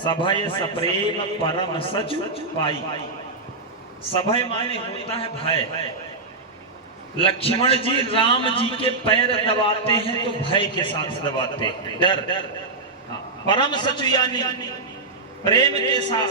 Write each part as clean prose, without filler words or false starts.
सभय सप्रेम परम सच पाई। सभय माने होता है भय। लक्ष्मण जी राम जी के पैर दबाते हैं तो भय के साथ दबाते हैं, डर। परम सच यानी प्रेम के साथ,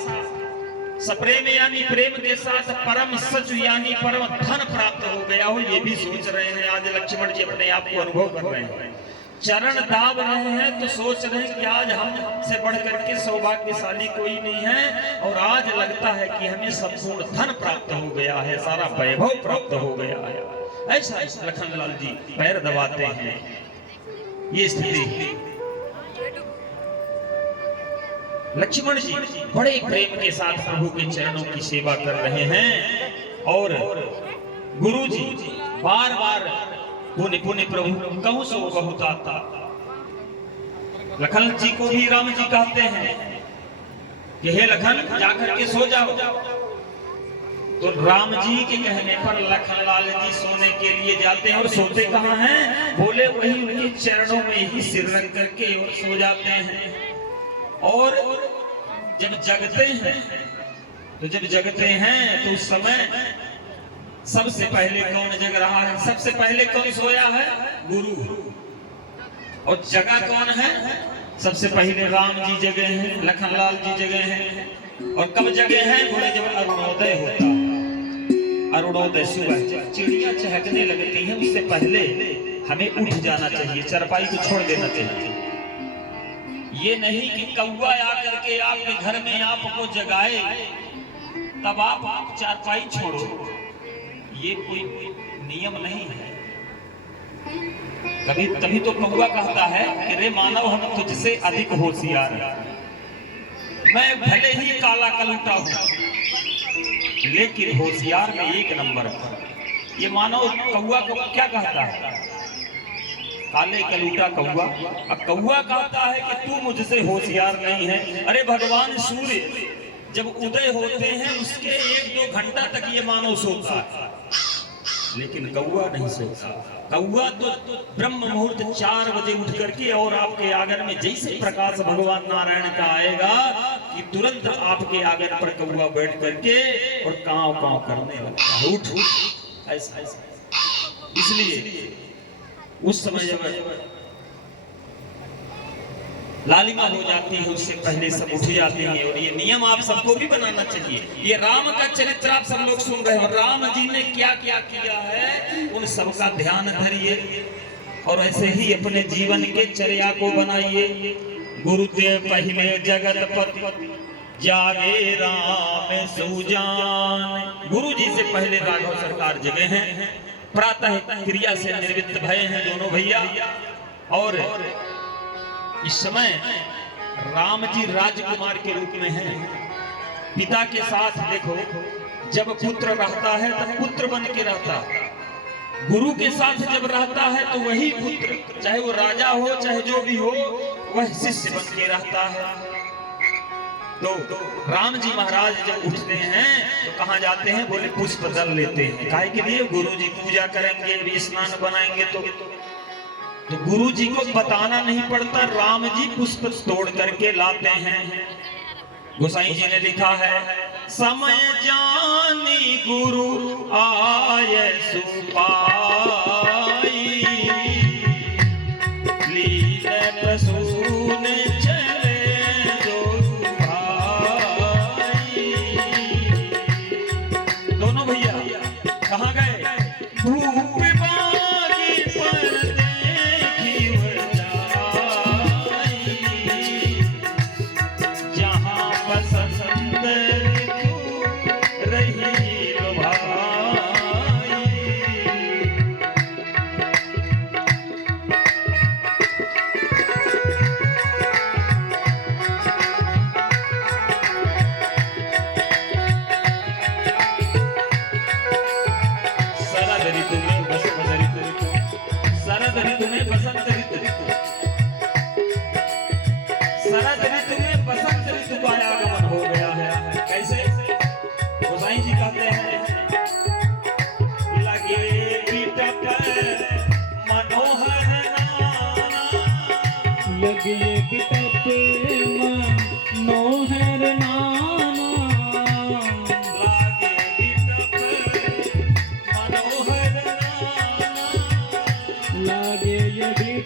सप्रेम यानी प्रेम के साथ, परम सच यानी परम धन प्राप्त हो गया हो, ये भी सोच रहे हैं। आज लक्ष्मण जी अपने आप को अनुभव कर रहे हैं, चरण दाब रहे हैं तो सोच रहे हैं कि आज हमसे बढ़कर के सौभाग्यशाली कोई नहीं है, और आज लगता है कि हमें संपूर्ण धन प्राप्त हो गया है, सारा वैभव प्राप्त हो गया है। ऐसा लखनलाल जी पैर दबाते हैं, ये स्थिति। लक्ष्मण जी बड़े प्रेम के साथ प्रभु के चरणों की सेवा कर रहे हैं, और गुरु जी बार बार पुण्य पुण्य प्रभु कहूं सो बहुत आता। लखन जी को भी राम जी कहते हैं कि हे लखन जाकर के सो जाओ। तो राम जी के कहने पर लखनलाल जी सोने के लिए जाते हैं, और सोते कहाँ हैं? बोले वही उनके चरणों में ही सिर रख करके और सो जाते हैं। और जब जगते हैं तो उस समय सबसे पहले कौन जग रहा है? सबसे पहले कौन सोया है? गुरु। और जगा कौन है? सबसे पहले राम जी जगे हैं, लखनलाल जी जगे हैं। और कब जगे हैं? बोले जब अरुणोदय होता है। अरुणोदय सुबह जब चिड़िया चहकने लगती है उससे पहले हमें उठ जाना चाहिए, चरपाई को छोड़ देना चाहिए। ये नहीं कि कौवा आकर के आपके घर में आपको जगाए तब आप चारपाई छोड़ो, ये कोई नियम नहीं है। कभी तभी तो कौवा कहता है कि रे मानव हम तुझसे अधिक होशियार हैं, मैं भले ही काला कलूटा हूं लेकिन होशियार में एक नंबर पर। ये मानव कौवा को क्या कहता है? काले कलूटा कौवा। अब कौवा कहता है कि तू मुझसे होशियार नहीं है। अरे भगवान सूर्य जब उदय होते हैं उसके 1-2 घंटा तक ये मानव सोता है, लेकिन कौवा नहीं सोता। कौवा तो ब्रह्म मुहूर्त 4 बजे उठ करके, और आपके आंगन में जैसे प्रकाश भगवान नारायण का आएगा कि तुरंत आपके आंगन पर कौवा बैठ करके और कांव कांव करने लगता है, उठ उठ ऐसा। इसलिए उस समय जब लालिमा हो जाती है उससे पहले सब उठ जाते हैं, और ये नियम आप सबको भी बनाना चाहिए। ये राम का चरित्र आप सब लोग सुन रहे हो, राम जी ने क्या क्या किया है उन सब का ध्यान धरिए, और ऐसे ही अपने जीवन के चर्या को बनाइए। गुरुदेव पहले जगतपति जागे राम सुजान। गुरु जी से पहले राघव सरकार जगे हैं, प्रातः क्रिया से निर्वृत्त भय हैं दोनों भैया। और इस समय राम जी राजकुमार के रूप में हैं, पिता के साथ। देखो जब पुत्र रहता है तो पुत्र बन के रहता है, गुरु के साथ जब रहता है तो वही पुत्र, चाहे वो राजा हो चाहे जो भी हो, वह शिष्य बन के रहता है। तो राम जी महाराज जब उठते हैं तो कहाँ जाते हैं? बोले पुष्प दल लेते हैं। काहे के लिए? गुरु जी पूजा करेंगे, स्नान बनाएंगे। तो गुरु जी को बताना नहीं पड़ता, राम जी पुष्प तोड़ करके लाते हैं। गोसाई जी ने लिखा है, समय जानी गुरु आए सुपाई, लीले प्रसून चले दो भाई। दोनों भैया कहाँ गए? धूप बागी पर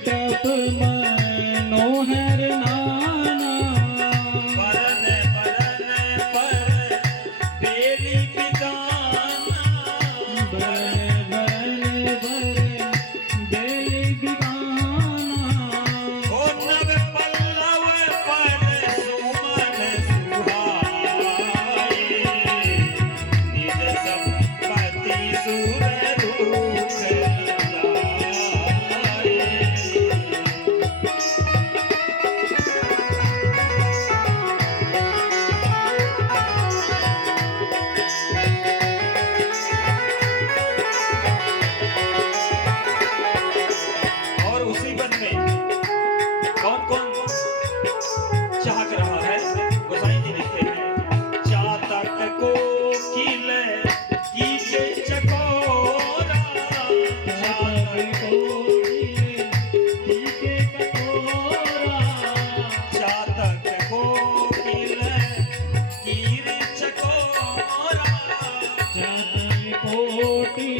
बिटप मनोहर नाना, बरन बरन पर बेली बिगाना, बरन बरन बर बेली बिगाना, ओ नव पल्लव पर सुमन सुहाए, निज संपत्ति सुर रूप लाए। और उसी वन में कौन कौन चाहक रहा है, गोसाई जी लिखते हैं, चातक कोकिल कीके चकोरा, चातक के कटोरा, चातक कोकिल कीर चकोरा, चातन कोटि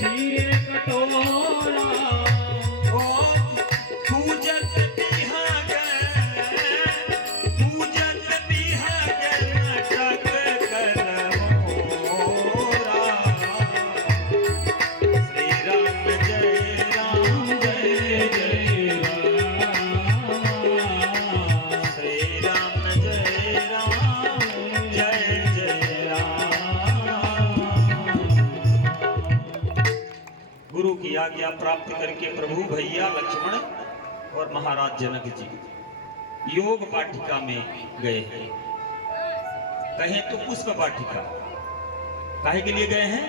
चीरे कटोरा, ओ पूजत बिहागन, पूजत बिहागन नाटक करमोरा। श्री राम जय राम जय जय राम, श्री राम जय राम जय जय राम। गुरु की आज्ञा प्राप्त करके प्रभु भैया लक्ष्मण और महाराज जनक जी योग वाटिका में गए हैं। कहें तो पुष्प वाटिका, काहे के लिए गए हैं?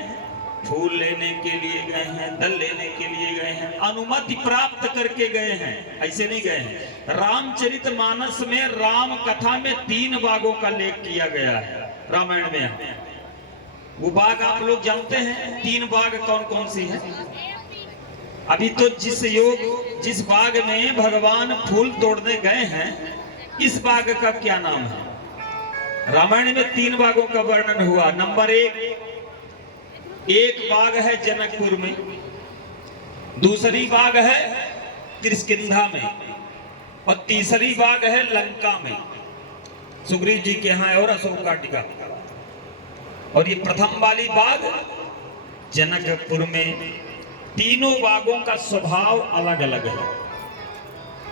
फूल लेने के लिए गए हैं, दल लेने के लिए गए हैं, अनुमति प्राप्त करके गए हैं, ऐसे नहीं गए हैं। रामचरितमानस में राम कथा में 3 बागों का लेख किया गया है, रामायण में है। वो बाग आप लोग जानते हैं, 3 बाग कौन कौन सी है? अभी तो जिस बाग में भगवान फूल तोड़ने गए हैं, इस बाग का क्या नाम है? रामायण में 3 बागों का वर्णन हुआ। नंबर 1 बाग है जनकपुर में, दूसरी बाग है किष्किंधा में, और तीसरी बाग है लंका में, सुग्रीव जी के यहाँ है, और अशोक वाटिका। और ये प्रथम वाली बाग जनकपुर में। तीनों बागों का स्वभाव अलग अलग है।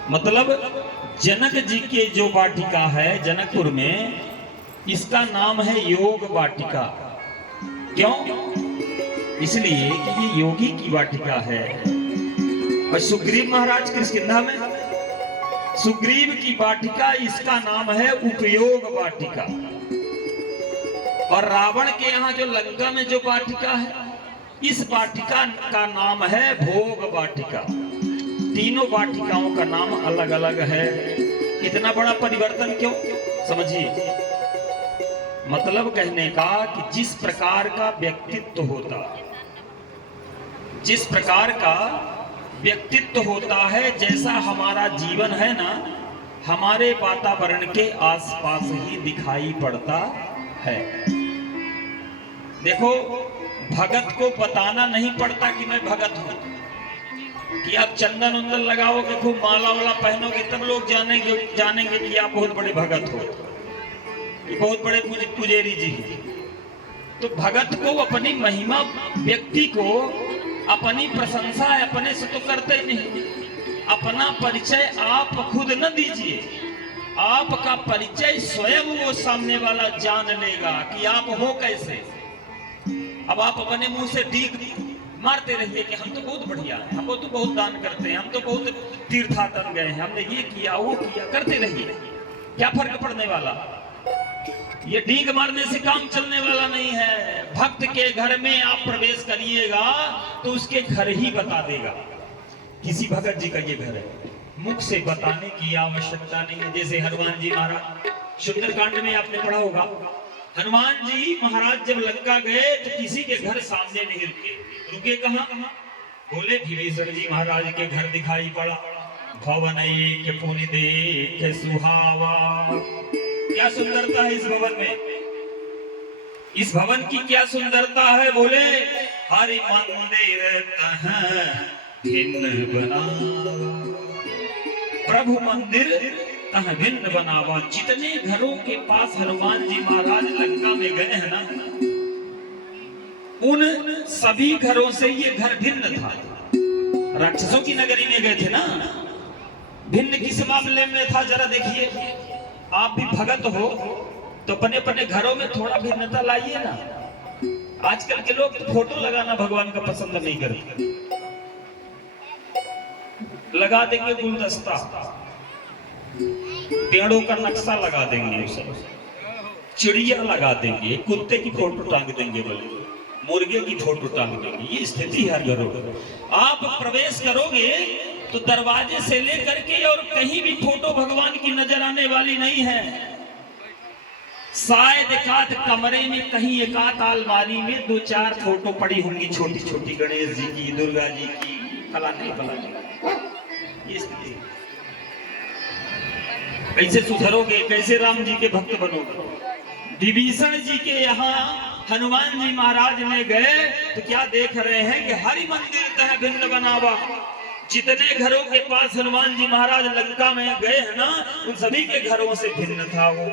मतलब जनक जी के जो वाटिका है जनकपुर में, इसका नाम है योग वाटिका। क्यों? इसलिए कि ये योगी की वाटिका है। और सुग्रीव महाराज किष्किंधा में, सुग्रीव की वाटिका, इसका नाम है उपयोग वाटिका। और रावण के यहाँ जो लंका में जो वाटिका है, इस वाटिका का नाम है भोग वाटिका। तीनों वाटिकाओं का नाम अलग अलग है। इतना बड़ा परिवर्तन क्यों? समझिए, मतलब कहने का कि जिस प्रकार का व्यक्तित्व होता, जिस प्रकार का व्यक्तित्व होता है, जैसा हमारा जीवन है ना, हमारे वातावरण के आसपास ही दिखाई पड़ता है। देखो, भगत को बताना नहीं पड़ता कि मैं भगत हूं, कि आप चंदन उंदन लगाओगे, खूब माला वाला पहनोगे, तब लोग जानेंगे कि आप बहुत बड़े भगत हो, कि बहुत बड़े पुजेरी जी हैं। तो भगत को अपनी महिमा, व्यक्ति को अपनी प्रशंसा अपने से तो करते ही नहीं। अपना परिचय आप खुद न दीजिए, आपका परिचय स्वयं वो सामने वाला जान लेगा कि आप हो कैसे। अब आप अपने मुंह से डीक मारते रहिए कि हम तो बहुत बढ़िया हैं, हम तो बहुत दान करते हैं, हम तो बहुत तीर्थाटन गए हैं, हमने ये किया वो किया, करते रहिए, क्या फर्क पड़ने वाला। ये डीक मारने से काम चलने वाला नहीं है। भक्त के घर में आप प्रवेश करिएगा तो उसके घर ही बता देगा। किसी भगत जी का ये घर है, मुख से बताने की आवश्यकता नहीं है। जैसे हनुमान जी महाराज, सुंदरकांड में आपने पढ़ा होगा, हनुमान जी महाराज जब लंका गए तो किसी के घर सामने नहीं रुके। रुके कहाँ? बोले विभीषण जी महाराज के घर दिखाई पड़ा। भवन के पुनि देख सुहावा। क्या सुंदरता है इस भवन में, इस भवन की क्या सुंदरता है। बोले हरि मंदिर तह भिन्न बनावा, प्रभु मंदिर तह भिन्न बनावा। जितने घरों के पास हनुमान जी महाराज लंका में गए हैं ना, उन सभी घरों से ये घर भिन्न था। राक्षसों की नगरी में गए थे ना, भिन्न किस मामले में था जरा देखिए। आप भी भगत हो तो अपने अपने घरों में थोड़ा भिन्नता लाइए ना। आजकल के लोग फोटो लगाना भगवान का पसंद नहीं करते, लगा देंगे गुलदस्ता, पेड़ों का नक्शा लगा देंगे, चिड़िया लगा देंगे, कुत्ते की फोटो टांग देंगे, बोले मुर्गे की फोटो टांग देंगे। ये स्थिति हर घरों में। आप प्रवेश करोगे तो दरवाजे से लेकर के और कहीं भी फोटो भगवान की नजर आने वाली नहीं है। शायद एकाध कमरे में कहीं एकाध अलमारी में 2-4 फोटो पड़ी होंगी, छोटी छोटी, गणेश जी की, दुर्गा जी की, फलाने फलाने। ये स्थिति कैसे सुधरोगे, कैसे राम जी के भक्त बनोगे? विभीषण जी के यहाँ हनुमान जी महाराज ने गए तो क्या देख रहे हैं कि हरि मंदिर तह भिन्न बनावा। जितने घरों के पास हनुमान जी महाराज लंका में गए हैं ना, उन सभी के घरों से भिन्न था वो।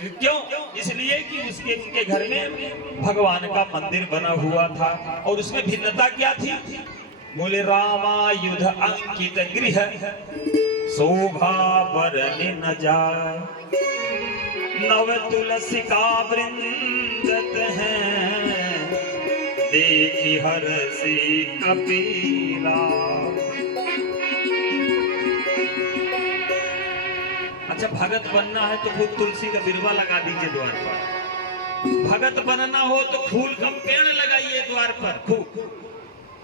क्यों? इसलिए कि उनके घर में भगवान का मंदिर बना हुआ था। और उसमें भिन्नता क्या थी? बोले रामायुध अंकित गृह शोभा बरने न जाए, नव तुलसी का वृंदत है, देखी हरसी कपिला। अच्छा, भगत बनना है तो खूब तुलसी का बिरवा लगा दीजिए द्वार पर। भगत बनना हो तो फूल का पेड़ लगाइए द्वार पर खूब।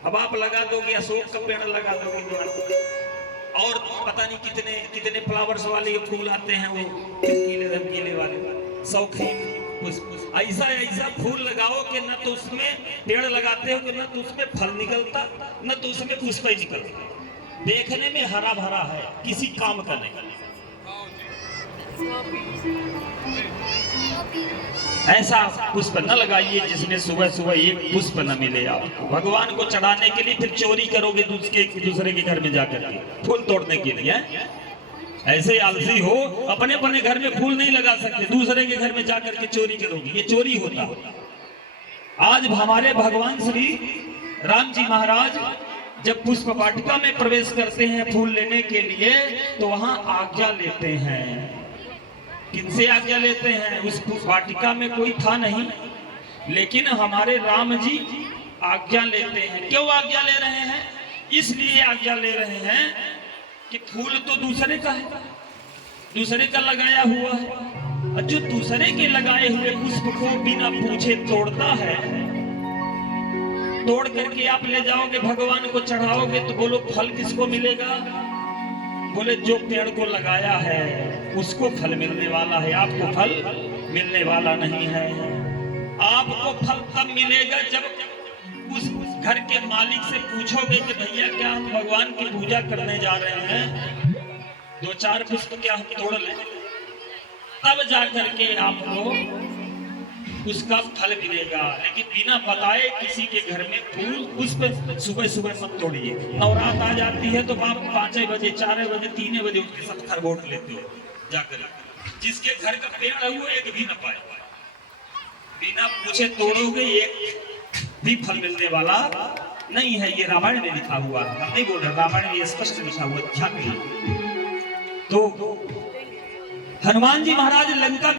अब आप लगा दोगे अशोक का पेड़ लगा दोगे द्वार पर, और पता नहीं कितने कितने फ्लावर्स वाले फूल आते हैं, वो चमकीले रंगीले वाले शौकीन। ऐसा ऐसा फूल लगाओ कि न तो उसमें पेड़ लगाते हो कि न तो उसमें फल निकलता, न तो उसमें पुष्प निकलता। देखने में हरा भरा है, किसी काम का नहीं। ऐसा पुष्प न लगाइए जिसमें सुबह सुबह एक पुष्प न मिले आपको। भगवान को चढ़ाने के लिए फिर चोरी करोगे दूसरे के घर में जाकर के फूल तोड़ने के लिए। ऐसे आलसी हो, अपने अपने घर में फूल नहीं लगा सकते, दूसरे के घर में जाकर के चोरी करोगे, ये चोरी होता। आज हमारे भगवान श्री राम जी महाराज जब पुष्प वाटिका में प्रवेश करते हैं फूल लेने के लिए, तो वहां आज्ञा लेते हैं। किनसे आज्ञा लेते हैं? उस वाटिका में कोई था नहीं, लेकिन हमारे राम जी आज्ञा लेते हैं। क्यों आज्ञा ले रहे हैं? इसलिए आज्ञा ले रहे हैं कि फूल तो दूसरे का है, दूसरे का लगाया हुआ है, और जो दूसरे के लगाए हुए पुष्प को बिना पूछे तोड़ता है, तोड़ करके आप ले जाओगे भगवान को चढ़ाओगे, तो बोलो फल किसको मिलेगा? बोले जो पेड़ को लगाया है उसको फल मिलने वाला है, आपको फल मिलने वाला नहीं है। आपको फल तब मिलेगा जब उस घर के मालिक से पूछोगे कि भैया क्या हम भगवान की पूजा करने जा रहे हैं, 2-4 पुष्प क्या हम तोड़ लें, तब जाकर के आपको उसका फल मिलेगा। लेकिन बिना बताए किसी के घर में फूल पुष्प सुबह सुबह मत तोड़िए। नवरात आ जाती है तो आप 5 बजे 4 बजे 3 बजे उनके साथ खरगोट लेते हो जाकर, जिसके घर का पेड़ है वो एक भी न पाए। बिना पूछे तोड़ोगे एक भी फल मिलने वाला नहीं है। ये रामायण में लिखा हुआ है, हम नहीं बोल रहे, रामायण में स्पष्ट लिखा हुआ। तो हनुमान जी महाराज लंका